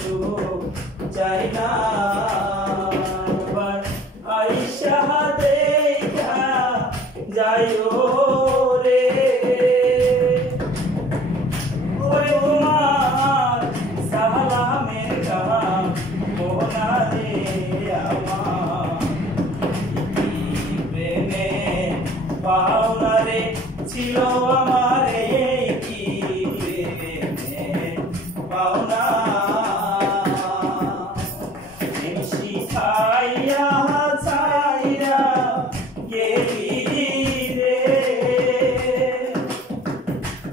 সুখ চাই না আইসা দেখা যাইও রে ওরে তোমার সালামের কাম মোহনা রে আমার প্রেমে পাওনা রে ছিল আমারে কি প্রেমে পাওনা শিখাইয়া ছাইরা গেলি রে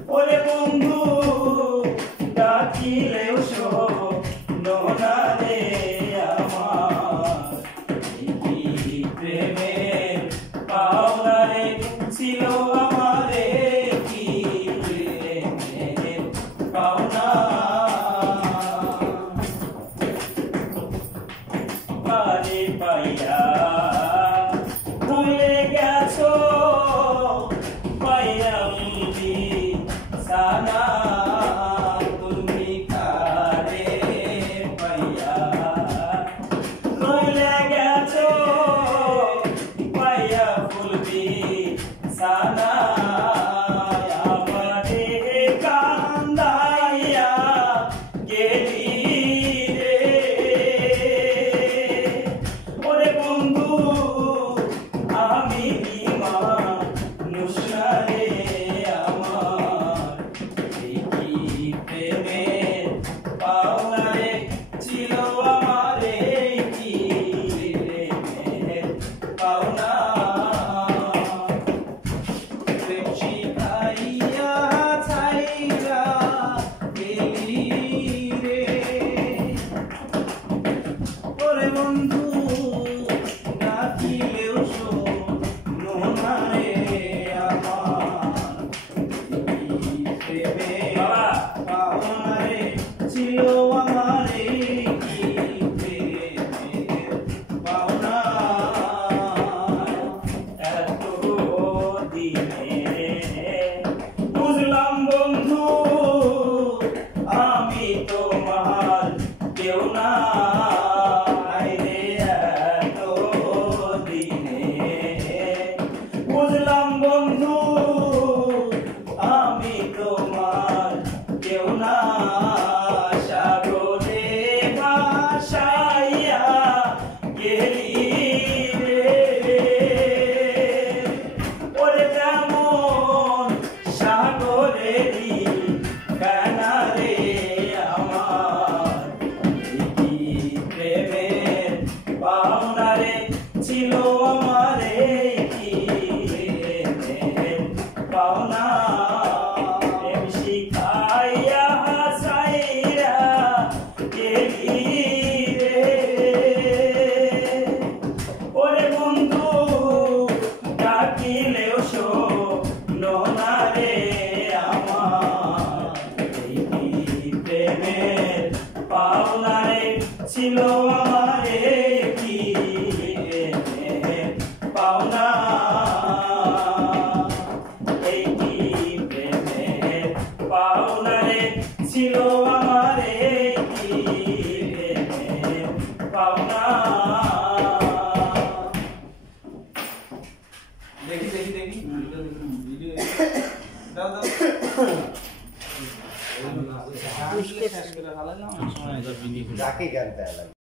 ওরে বন্ধু ডাকিলেও শোনো না রে আমার প্রেমের পাওনা রে ছিল আমারে কি প্রেমের পাওনা পারে পাইয়া ভুলে গেছো পাইয়া বুঝি সানা তুমি কারে পাইয়া ভুলে গেছো পাইয়া ভুলবি সানা আমারে কান্দাইয়া গেলি রে ওরে বন্ধু আমি মানুষ না রে আমার কি প্রেমের পাওনা রে ছিল আমারে কি প্রেমের পাওনা প্রেম শিখাইয়া ছাইরা গেলি রে ওরে বন্ধু ডাকিলেও শোনো না রে আমার প্রেমে পাওনা রে ছিল আমারে কি প্রেমের পাওনা এত দিনে বুঝলাম বন্ধু আমি তোমার কেউ না রে এত দিনে বুঝলাম বন্ধু আমি তোমার কেউ না সাগরে ভাসাইয়া গেলি রে ওরে যেমন সাগরেরই কানা রে আমার কি প্রেমের পাওনা রে ছিল আমারে কি প্রেমের পাওনা প্রেম শিখাইয়া ছাইরা গেলি রে ওরে বন্ধু ডাকিলেও শোনো না রে আমার কি প্রেমের পাওনা রে ছিল আমারে কি প্রেমের পাওনা এই কি প্রেমের পাওনা রে ছিল আমারে কি প্রেমের পাওনা দেখি দেখি দেখি ভিডিও দাও দাও শেষ করে ভালো না সময় ভিডিও রাখি গান